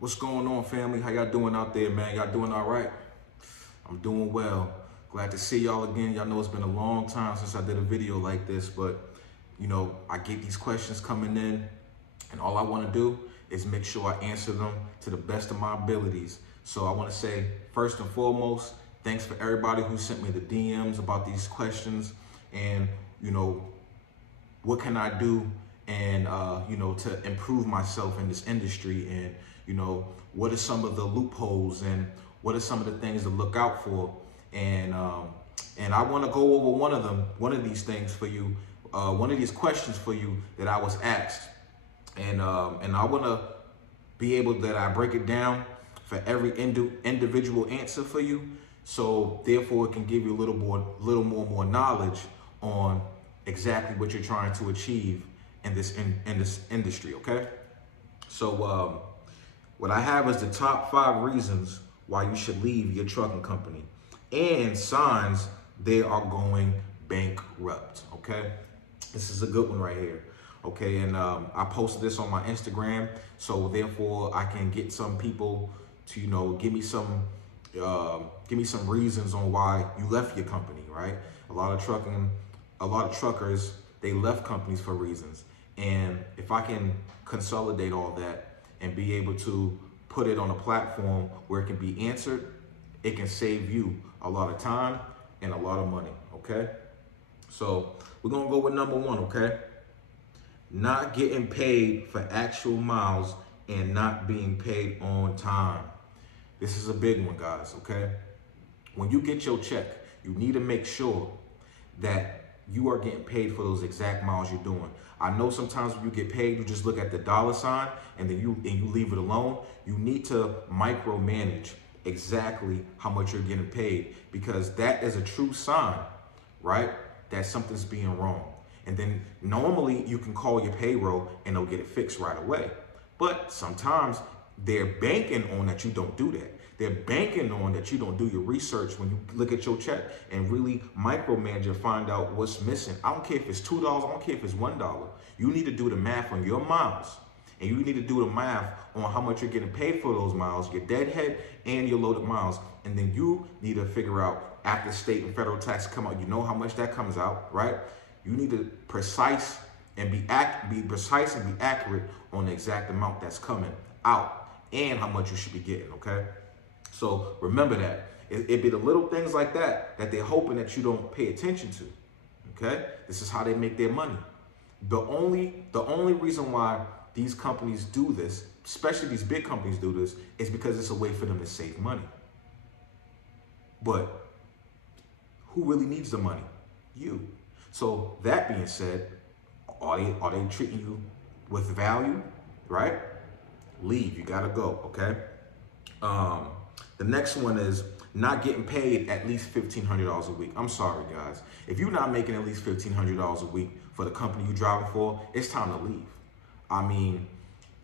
What's going on, family? How y'all doing out there, man? Y'all doing all right? I'm doing well. Glad to see y'all again. Y'all know it's been a long time since I did a video like this, but I get these questions coming in, and all I want to do is make sure I answer them to the best of my abilities. So I want to say, first and foremost, thanks for everybody who sent me the DMs about these questions, and what can I do and to improve myself in this industry, and what are some of the loopholes and what are some of the things to look out for, and I want to go over one of these things for you, one of these questions for you that I was asked, and I want to be able that I break it down for every individual answer for you, so therefore it can give you a little more knowledge on exactly what you're trying to achieve in this industry. Okay, so what I have is the top 5 reasons why you should leave your trucking company and signs they are going bankrupt. Okay, this is a good one right here. Okay, and I posted this on my Instagram, so therefore I can get some people to give me some reasons on why you left your company. Right, a lot of truckers, they left companies for reasons, and if I can consolidate all that and be able to put it on a platform where it can be answered, it can save you a lot of time and a lot of money. Okay, so we're gonna go with number 1. Okay, not getting paid for actual miles and not being paid on time. This is a big one, guys. Okay, when you get your check, you need to make sure that you are getting paid for those exact miles you're doing. I know sometimes when you get paid, you just look at the dollar sign and then you leave it alone. You need to micromanage exactly how much you're getting paid, because that is a true sign, right, that something's being wrong. And then normally you can call your payroll and they'll get it fixed right away. But sometimes they're banking on that you don't do that. They're banking on that you don't do your research when you look at your check and really micromanage and find out what's missing. I don't care if it's $2, I don't care if it's $1. You need to do the math on your miles. And you need to do the math on how much you're getting paid for those miles, your deadhead and your loaded miles. And then you need to figure out, after state and federal tax come out, you know how much that comes out, right? You need to be precise and be accurate on the exact amount that's coming out and how much you should be getting. Okay, so remember that it be the little things like that they're hoping that you don't pay attention to. Okay, this is how they make their money. The only reason why these companies do this, especially these big companies do this, is because it's a way for them to save money. But who really needs the money? You. So that being said, are they treating you with value, right? Leave, you gotta go. Okay. The next one is not getting paid at least $1,500 a week. I'm sorry, guys. If you're not making at least $1,500 a week for the company you're driving for, it's time to leave. I mean,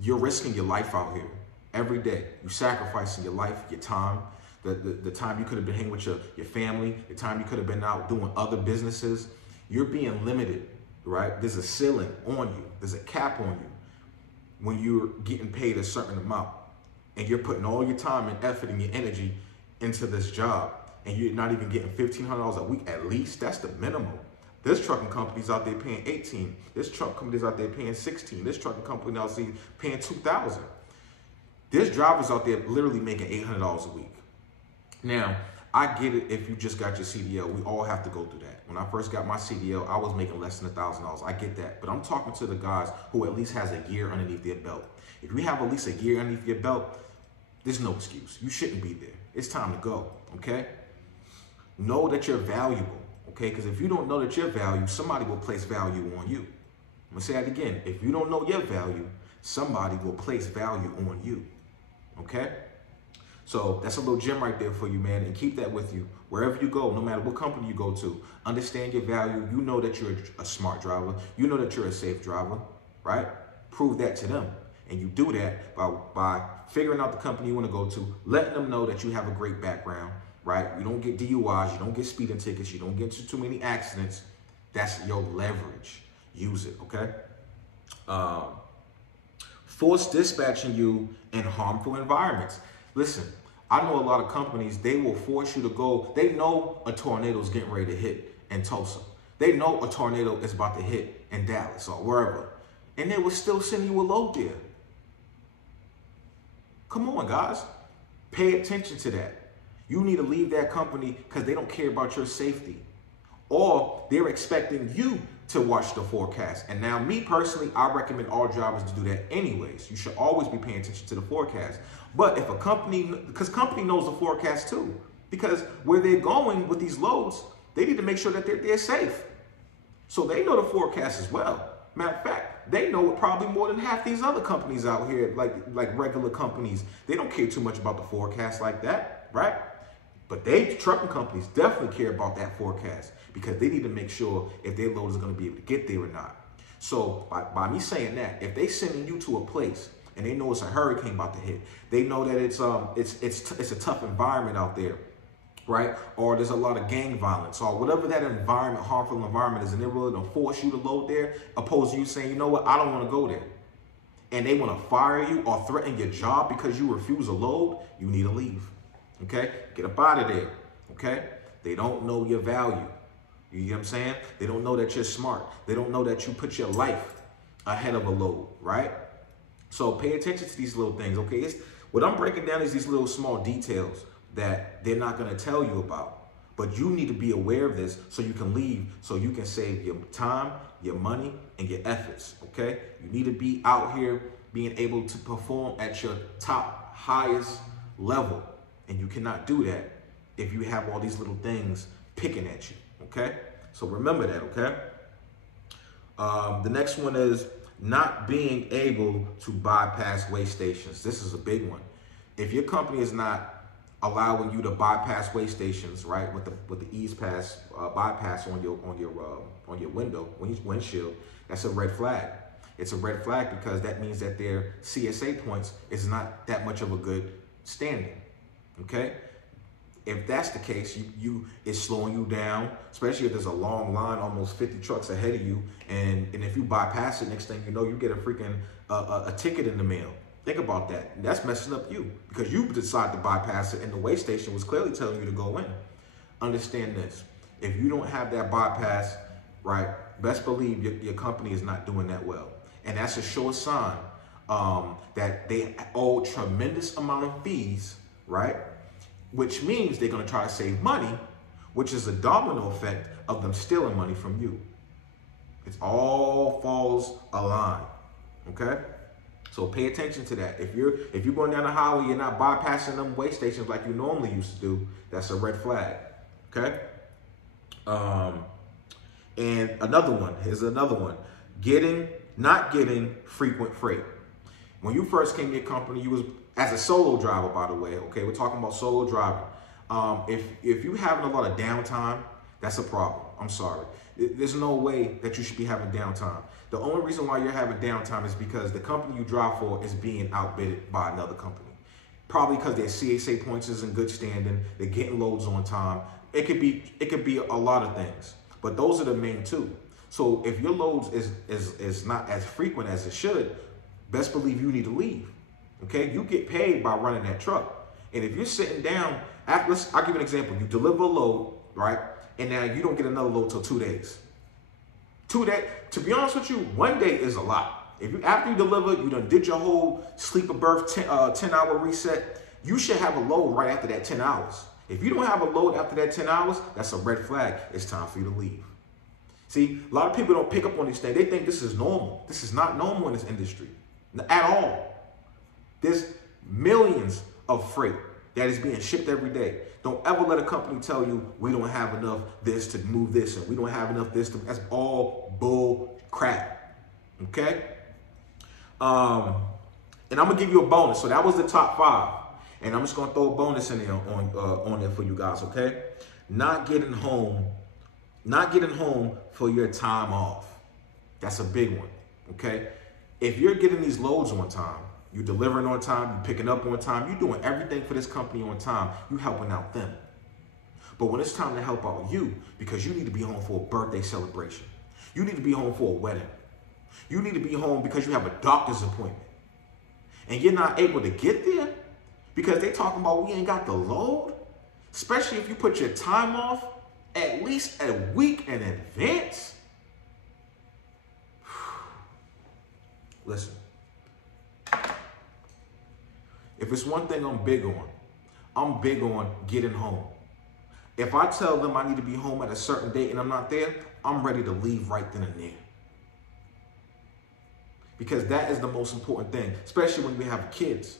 you're risking your life out here every day. You're sacrificing your life, your time, the time you could have been hanging with your family, the time you could have been out doing other businesses. You're being limited, right? There's a ceiling on you. There's a cap on you when you're getting paid a certain amount. And you're putting all your time and effort and your energy into this job, and you're not even getting $1,500 a week at least. That's the minimum. There's trucking companies out there paying $18. There's truck companies out there paying $16. There's trucking companies out there paying $2,000. There's drivers out there literally making $800 a week. Now, I get it if you just got your CDL. We all have to go through that. When I first got my CDL, I was making less than $1,000. I get that. But I'm talking to the guys who at least has a year underneath their belt. If you have at least a year underneath your belt, there's no excuse. You shouldn't be there. It's time to go, okay? Know that you're valuable, okay? Because if you don't know that you're valuable, somebody will place value on you. I'm gonna say that again. If you don't know your value, somebody will place value on you, okay? So that's a little gem right there for you, man, and keep that with you. Wherever you go, no matter what company you go to, understand your value. You know that you're a smart driver. You know that you're a safe driver, right? Prove that to them. And you do that by figuring out the company you want to go to, letting them know that you have a great background, right? You don't get DUIs, you don't get speeding tickets, you don't get into too many accidents. That's your leverage. Use it, okay? Force dispatching you in harmful environments. Listen, I know a lot of companies, they will force you to go. They know a tornado is getting ready to hit in Tulsa. They know a tornado is about to hit in Dallas or wherever. And they will still send you a load there. Come on, guys. Pay attention to that. You need to leave that company because they don't care about your safety. Or they're expecting you to watch the forecast. And now, me personally, I recommend all drivers to do that anyways. You should always be paying attention to the forecast. But if a company, because company knows the forecast too, because where they're going with these loads, they need to make sure that they're safe. So they know the forecast as well. Matter of fact, they know it probably more than half these other companies out here, like regular companies. They don't care too much about the forecast like that, right? But trucking companies definitely care about that forecast because they need to make sure if their load is going to be able to get there or not. So by me saying that, if they sending you to a place and they know it's a hurricane about to hit, they know that it's a tough environment out there, right? Or there's a lot of gang violence or whatever that environment, harmful environment is, and they're willing to force you to load there, opposed to you saying, you know what, I don't want to go there. And they want to fire you or threaten your job because you refuse a load, you need to leave. Okay? Get up out of there. Okay? They don't know your value. You get what I'm saying? They don't know that you're smart. They don't know that you put your life ahead of a load, right? So pay attention to these little things, okay? What I'm breaking down is these little small details that they're not going to tell you about. But you need to be aware of this so you can leave, so you can save your time, your money, and your efforts, okay? You need to be out here being able to perform at your top, highest level. And you cannot do that if you have all these little things picking at you, okay? So remember that, okay? The next one is not being able to bypass way stations. This is a big one. If your company is not allowing you to bypass way stations, right, with the ease pass bypass on your windshield, that's a red flag. It's a red flag because that means that their CSA points is not that much of a good standing. Okay, if that's the case, it's slowing you down, especially if there's a long line, almost 50 trucks ahead of you, and if you bypass it, next thing you know, you get a freaking a ticket in the mail. Think about that. That's messing up you because you decided to bypass it, and the way station was clearly telling you to go in. Understand this: if you don't have that bypass, right, best believe your company is not doing that well, and that's a sure sign that they owe a tremendous amount of fees. Right? Which means they're going to try to save money, which is a domino effect of them stealing money from you. It all falls aligned. Okay? So pay attention to that. If you're going down the highway, you're not bypassing them way stations like you normally used to do, that's a red flag. Okay? And here's another one. Not getting frequent freight. When you first came to your company, you was as a solo driver, by the way, okay? We're talking about solo driving. If you're having a lot of downtime, that's a problem. I'm sorry. There's no way that you should be having downtime. The only reason why you're having downtime is because the company you drive for is being outbid by another company. Probably because their CSA points is in good standing. They're getting loads on time. It could be a lot of things, but those are the main two. So if your loads is not as frequent as it should, best believe you need to leave. Okay, you get paid by running that truck. And if you're sitting down, I'll give you an example. You deliver a load, right? And now you don't get another load till 2 days. 2 days, to be honest with you, 1 day is a lot. After you deliver, you done did your whole sleeper berth 10-hour reset, you should have a load right after that 10 hours. If you don't have a load after that 10 hours, that's a red flag. It's time for you to leave. See, a lot of people don't pick up on these things. They think this is normal. This is not normal in this industry at all. There's millions of freight that is being shipped every day. Don't ever let a company tell you we don't have enough this to move this and we don't have enough this to. That's all bull crap. Okay? And I'm gonna give you a bonus. So that was the top 5, and I'm just gonna throw a bonus in there on there for you guys. Okay? Not getting home for your time off. That's a big one. Okay? If you're getting these loads on time, you're delivering on time, you're picking up on time, you're doing everything for this company on time, you're helping out them. But when it's time to help out you, because you need to be home for a birthday celebration, you need to be home for a wedding, you need to be home because you have a doctor's appointment, and you're not able to get there because they talking about we ain't got the load, especially if you put your time off at least a week in advance. Listen, if it's one thing I'm big on getting home. If I tell them I need to be home at a certain date and I'm not there, I'm ready to leave right then and there. Because that is the most important thing, especially when you have kids,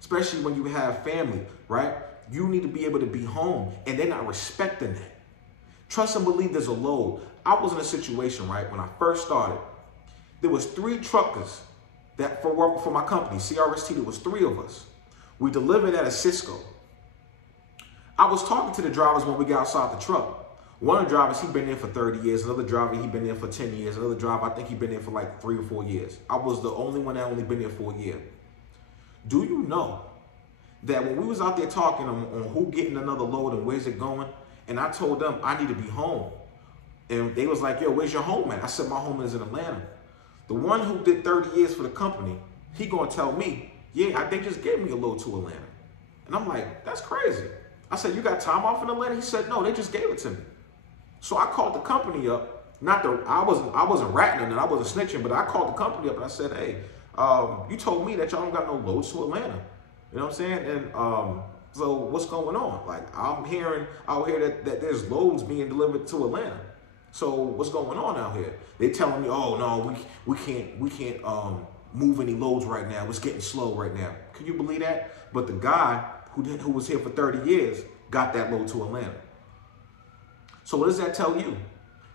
especially when you have family, right? You need to be able to be home, and they're not respecting that. Trust and believe there's a load. I was in a situation, right, when I first started. There was 3 truckers that for my company, CRST, there was 3 of us. We delivered at a Cisco. I was talking to the drivers when we got outside the truck. One of the drivers, he'd been there for 30 years. Another driver, he'd been there for 10 years. Another driver, I think he'd been there for like 3 or 4 years. I was the only one that only been there for a year. Do you know that when we was out there talking on who getting another load and where's it going, and I told them I need to be home. And they was like, yo, where's your home at? I said, my home is in Atlanta. The one who did 30 years for the company, he gonna tell me, yeah, they just gave me a load to Atlanta. And I'm like, that's crazy. I said, you got time off in Atlanta? He said, no, they just gave it to me. So I called the company up. I wasn't ratting and I wasn't snitching, but I called the company up and I said, hey, you told me that y'all don't got no loads to Atlanta. You know what I'm saying? And so what's going on? Like, I'm hearing out here that there's loads being delivered to Atlanta. So what's going on out here? They telling me, oh no, we can't move any loads right now. It's getting slow right now. Can you believe that? But the guy who was here for 30 years got that load to Atlanta. So what does that tell you?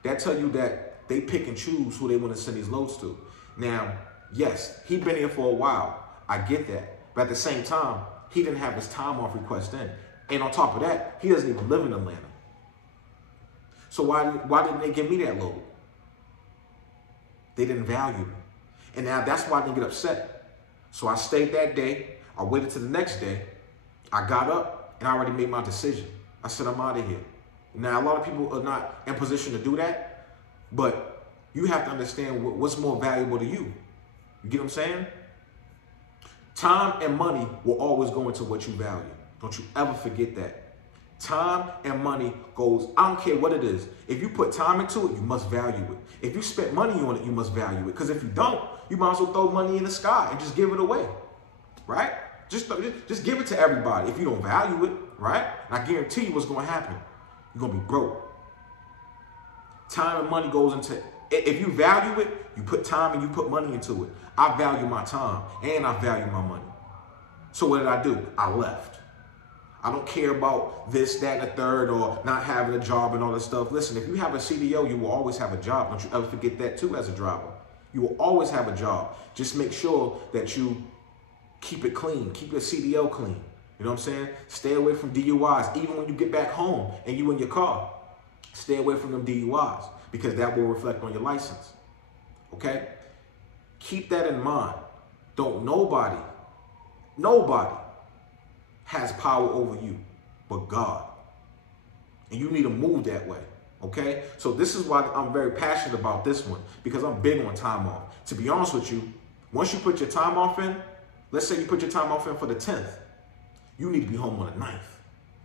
That tell you that they pick and choose who they want to send these loads to. Now, yes, he'd been here for a while. I get that. But at the same time, he didn't have his time off request in. And on top of that, he doesn't even live in Atlanta. So why didn't they give me that load? They didn't value me. And now that's why I didn't get upset. So I stayed that day. I waited till the next day. I got up and I already made my decision. I said, I'm out of here. Now, a lot of people are not in position to do that, but you have to understand what's more valuable to you. You get what I'm saying? Time and money will always go into what you value. Don't you ever forget that. Time and money goes, I don't care what it is. If you put time into it, you must value it. If you spend money on it, you must value it. Because if you don't, you might as well throw money in the sky and just give it away, right? Just give it to everybody if you don't value it, right? And I guarantee you what's going to happen. You're going to be broke. Time and money goes into, if you value it, you put time and you put money into it. I value my time and I value my money. So what did I do? I left. I don't care about this, that, and the third, or not having a job and all this stuff. Listen, if you have a CDO, you will always have a job. Don't you ever forget that too as a driver. You will always have a job. Just make sure that you keep it clean. Keep your CDO clean. You know what I'm saying? Stay away from DUIs. Even when you get back home and you in your car, stay away from them DUIs because that will reflect on your license. Okay? Keep that in mind. Nobody has power over you but God. And you need to move that way. Okay? So this is why I'm very passionate about this one, because I'm big on time off. To be honest with you, once you put your time off in, let's say you put your time off in for the 10th, you need to be home on the 9th.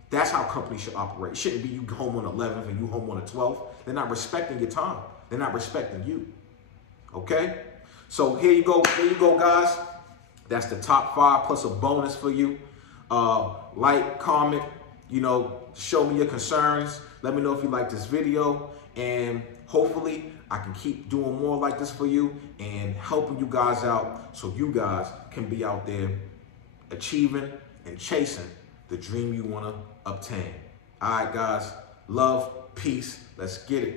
That's how companies should operate. It shouldn't be you home on the 11th and you home on the 12th. They're not respecting your time. They're not respecting you. Okay? So here you go. There you go, guys. That's the top 5 plus a bonus for you. Like, comment, show me your concerns. Let me know if you like this video. And hopefully I can keep doing more like this for you and helping you guys out so you guys can be out there achieving and chasing the dream you want to obtain. All right, guys. Love, peace. Let's get it.